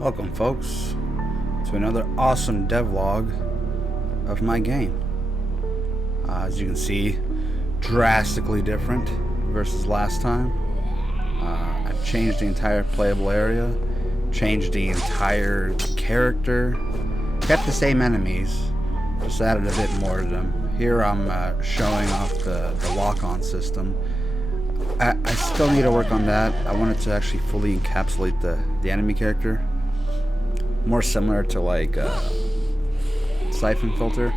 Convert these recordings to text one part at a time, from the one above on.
Welcome folks to another awesome devlog of my game. As you can see, drastically different versus last time. I've changed the entire playable area, changed the entire character, kept the same enemies, just added a bit more to them. Here I'm showing off the lock-on system. I still need to work on that. I wanted to actually fully encapsulate the enemy character, more similar to like Siphon Filter.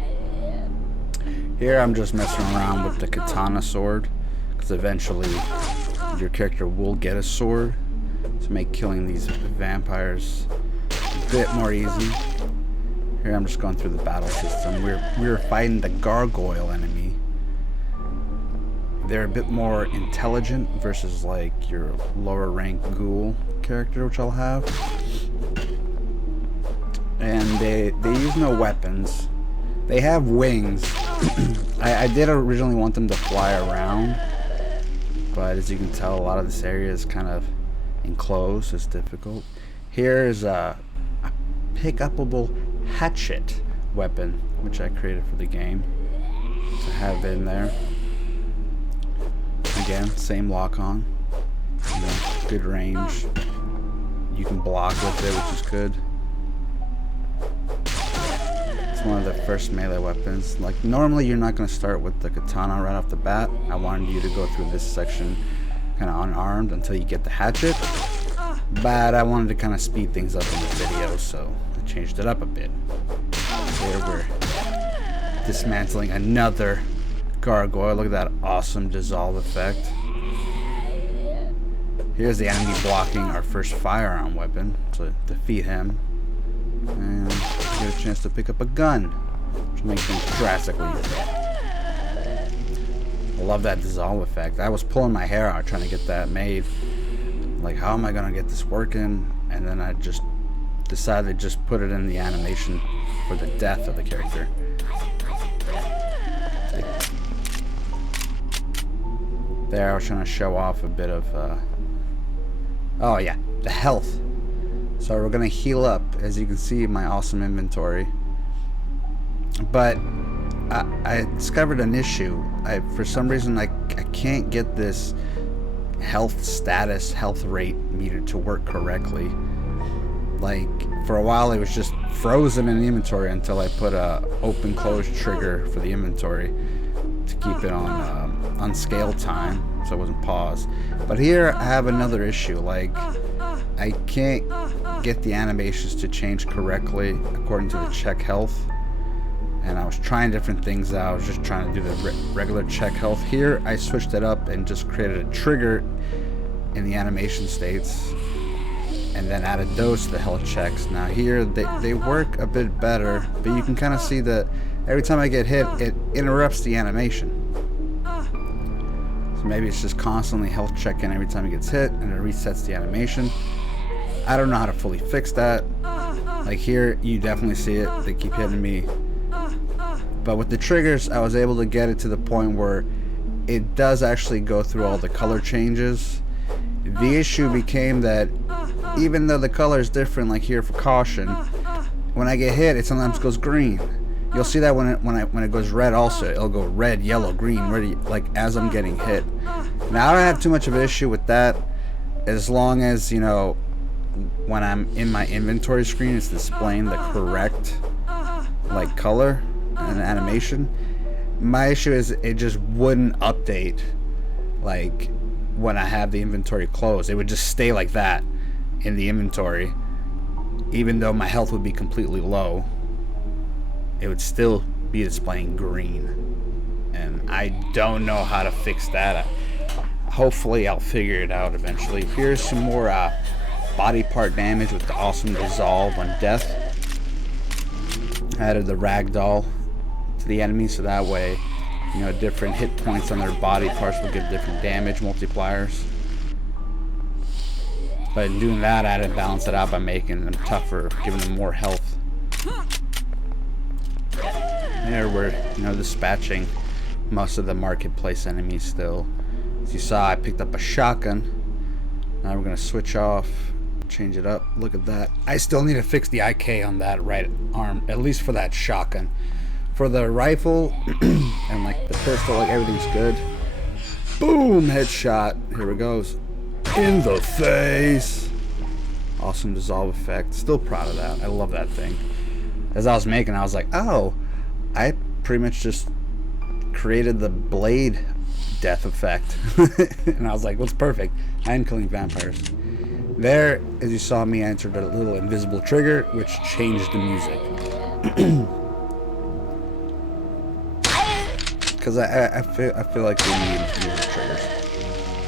Here I'm just messing around with the katana sword, because eventually your character will get a sword to make killing these vampires a bit more easy. Here I'm just going through the battle system. We're fighting the gargoyle enemy. They're a bit more intelligent versus like your lower rank ghoul character, which I'll have. And they use no weapons. They have wings. I did originally want them to fly around, but as you can tell, a lot of this area is kind of enclosed. It's difficult. Here is a pick-upable hatchet weapon, which I created for the game to have in there. Again, same lock-on. Good range. You can block with it, which is good. One of the first melee weapons. Like, normally you're not going to start with the katana right off the bat. I wanted you to go through this section kind of unarmed until you get the hatchet, but I wanted to kind of speed things up in the video, so I changed it up a bit. Here we're dismantling another gargoyle. Look at that awesome dissolve effect. Here's the enemy blocking our first firearm weapon to defeat him, and get a chance to pick up a gun, which makes things drastically easier. I love that dissolve effect. I was pulling my hair out trying to get that made. Like, how am I gonna get this working? And then I just decided to just put it in the animation for the death of the character. There, I was trying to show off a bit of oh yeah, the health. So we're gonna heal up, as you can see in my awesome inventory. But I discovered an issue. For some reason, I can't get this health status, health rate meter to work correctly. Like, for a while it was just frozen in the inventory until I put a open close trigger for the inventory to keep it on scale time, so it wasn't paused. But here I have another issue. Like, I can't get the animations to change correctly according to the check health, and I was trying different things out. I was just trying to do the regular check health. Here I switched it up and just created a trigger in the animation states and then added those to the health checks. Now here they work a bit better, but you can kind of see that every time I get hit, it interrupts the animation. So maybe it's just constantly health checking every time it gets hit, and it resets the animation. I don't know how to fully fix that. Like, here, you definitely see it. They keep hitting me. But with the triggers, I was able to get it to the point where it does actually go through all the color changes. The issue became that even though the color is different, like here for caution, when I get hit, it sometimes goes green. You'll see that when it goes red also. It'll go red, yellow, green, ready, like as I'm getting hit. Now, I don't have too much of an issue with that, as long as, you know, when I'm in my inventory screen, it's displaying the correct like color and animation. My issue is it just wouldn't update. Like, when I have the inventory closed, it would just stay like that in the inventory, even though my health would be completely low. It would still be displaying green, and I don't know how to fix that. Hopefully I'll figure it out eventually. Here's some more body part damage with the awesome dissolve on death. Added the ragdoll to the enemy, so that way, you know, different hit points on their body parts will give different damage multipliers. But in doing that, I had to balance it out by making them tougher, giving them more health. There we're, you know, dispatching most of the marketplace enemies still. As you saw, I picked up a shotgun. Now we're going to switch off change it up. Look at that. I still need to fix the IK on that right arm, at least for that shotgun. For the rifle and like the pistol, like everything's good. Boom, headshot. Here it goes. In the face. Awesome dissolve effect. Still proud of that. I love that thing. As I was making, I was like, oh, I pretty much just created the blade death effect. And I was like, what's perfect? I am killing vampires. There, as you saw me, I entered a little invisible trigger, which changed the music. Because I feel like we need music triggers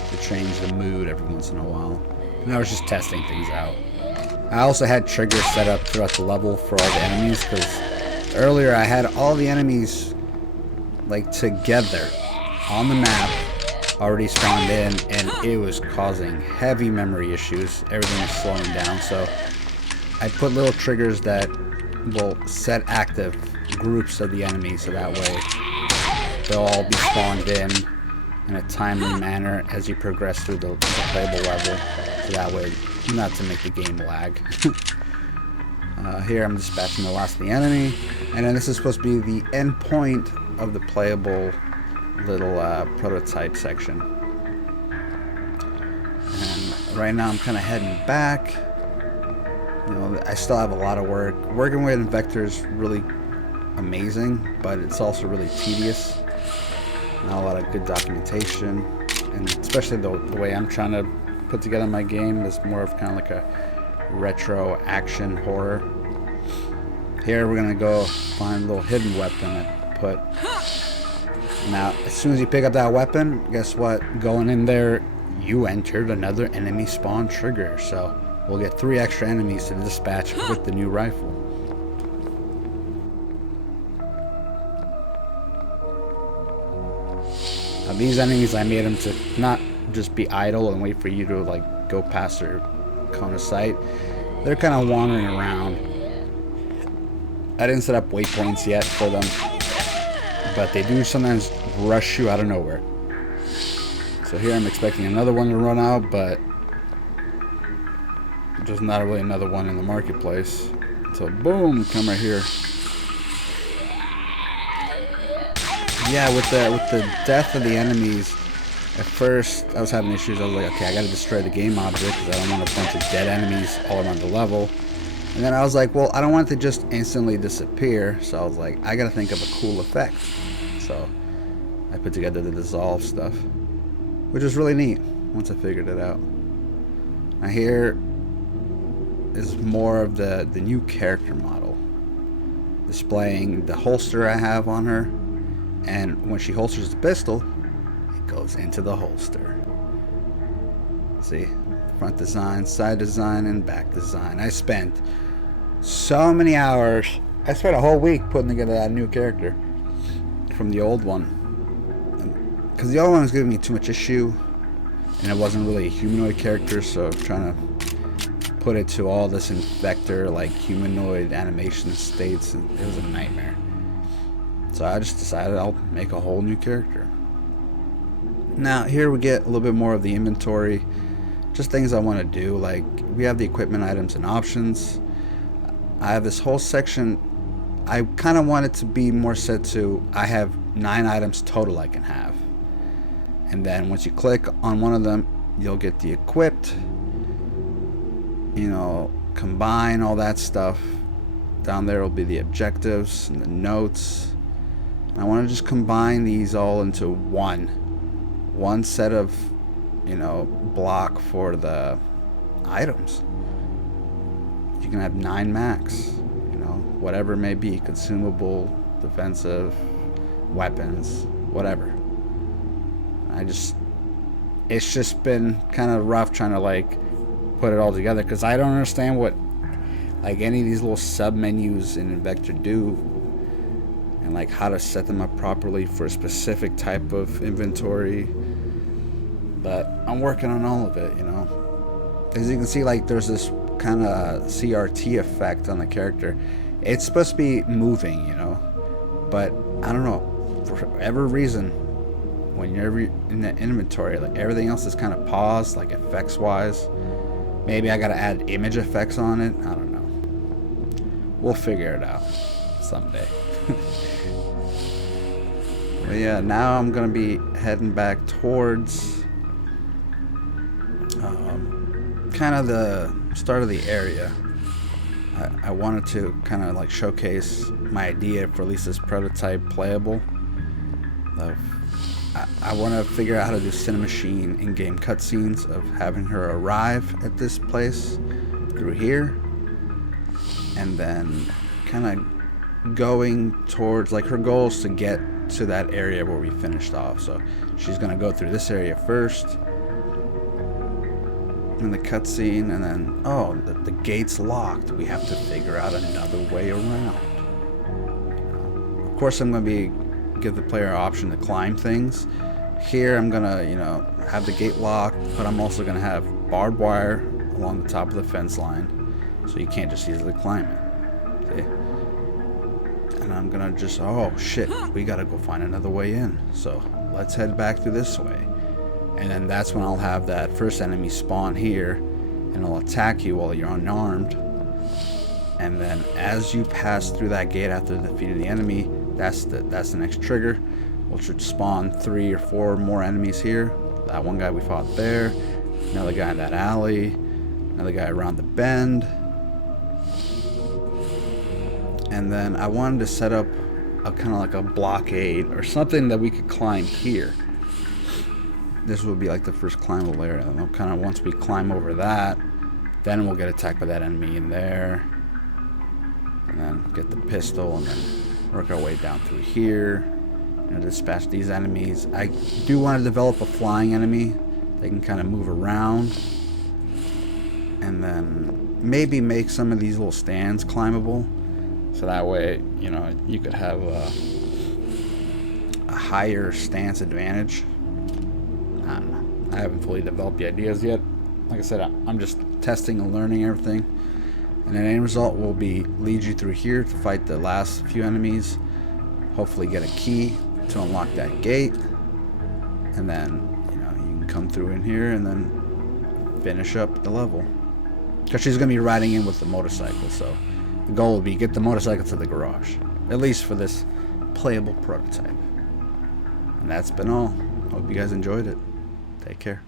to change the mood every once in a while. And I was just testing things out. I also had triggers set up throughout the level for all the enemies, because earlier I had all the enemies like together on the map, already spawned in, and it was causing heavy memory issues. Everything was slowing down, so I put little triggers that will set active groups of the enemies, so that way they'll all be spawned in a timely manner as you progress through the playable level, so that way not to make the game lag. Here I'm dispatching the last of the enemy, and then this is supposed to be the end point of the playable little prototype section. And right now I'm kind of heading back. You know, I still have a lot of work. Working with Vector is really amazing, but it's also really tedious. Not a lot of good documentation, and especially the way I'm trying to put together my game is more of kind of like a retro action horror. Here we're gonna go find a little hidden weapon I put. Now, as soon as you pick up that weapon, guess what? Going in there, you entered another enemy spawn trigger. So we'll get 3 extra enemies to dispatch with the new rifle. Now, these enemies, I made them to not just be idle and wait for you to like go past their cone of sight. They're kind of wandering around. I didn't set up waypoints yet for them, but they do sometimes rush you out of nowhere. So here I'm expecting another one to run out, but there's not really another one in the marketplace. So boom, come right here. Yeah, with the death of the enemies, at first I was having issues. I was like, okay, I gotta destroy the game object because I don't want a bunch of dead enemies all around the level. And then I was like, well, I don't want it to just instantly disappear. So I was like, I gotta think of a cool effect. So I put together the dissolve stuff, which was really neat once I figured it out. Now here is more of the new character model, displaying the holster I have on her, and when she holsters the pistol, it goes into the holster. See, front design, side design, and back design. I spent so many hours. I spent a whole week putting together that new character from the old one, because the old one was giving me too much issue, and it wasn't really a humanoid character, so trying to put it to all this in vector like humanoid animation states, and it was a nightmare. So I just decided I'll make a whole new character. Now here we get a little bit more of the inventory, just things I want to do. Like we have the equipment items and options. I have this whole section. I kind of want it to be more set to I have 9 items total I can have, and then once you click on one of them, you'll get the equipped, you know, combine, all that stuff. Down there will be the objectives and the notes. I want to just combine these all into one set of, you know, block for the items. You can have 9 max, you know, whatever it may be, consumable, defensive, weapons, whatever. It's just been kind of rough trying to like put it all together, because I don't understand what like any of these little sub menus in Vector do, and like how to set them up properly for a specific type of inventory. But I'm working on all of it, you know. As you can see, like there's this kind of CRT effect on the character. It's supposed to be moving, you know, but I don't know, for whatever reason, when you're in the inventory, like everything else is kind of paused, like effects wise. Maybe I gotta add image effects on it. I don't know. We'll figure it out someday. But yeah, now I'm gonna be heading back towards kind of the start of the area. I wanted to kind of like showcase my idea for at least this prototype playable. I want to figure out how to do Cinemachine in-game cutscenes of having her arrive at this place through here, and then kind of going towards, like, her goal is to get to that area where we finished off. So she's gonna go through this area first in the cutscene, and then the gate's locked. We have to figure out another way around. Of course, I'm gonna give the player an option to climb things. Here, I'm gonna have the gate locked, but I'm also gonna have barbed wire along the top of the fence line, so you can't just easily climb it. See? And I'm gonna just, oh shit, we gotta go find another way in. So let's head back through this way. And then that's when I'll have that first enemy spawn here, and it'll attack you while you're unarmed. And then as you pass through that gate after defeating the enemy, that's the next trigger, which should spawn 3 or 4 more enemies here. That one guy we fought there, another guy in that alley, another guy around the bend. And then I wanted to set up a kind of like a blockade or something that we could climb here. This would be like the first climbable area. And kind of once we climb over that, then we'll get attacked by that enemy in there. And then get the pistol and then work our way down through here and dispatch these enemies. I do want to develop a flying enemy. They can kind of move around. And then maybe make some of these little stands climbable. So that way, you could have a higher stance advantage. I don't know. I haven't fully developed the ideas yet. Like I said, I'm just testing and learning everything. And then end result will be lead you through here to fight the last few enemies. Hopefully get a key to unlock that gate. And then, you can come through in here and then finish up the level. Because she's going to be riding in with the motorcycle, so the goal will be get the motorcycle to the garage. At least for this playable prototype. And that's been all. Hope you guys enjoyed it. Take care.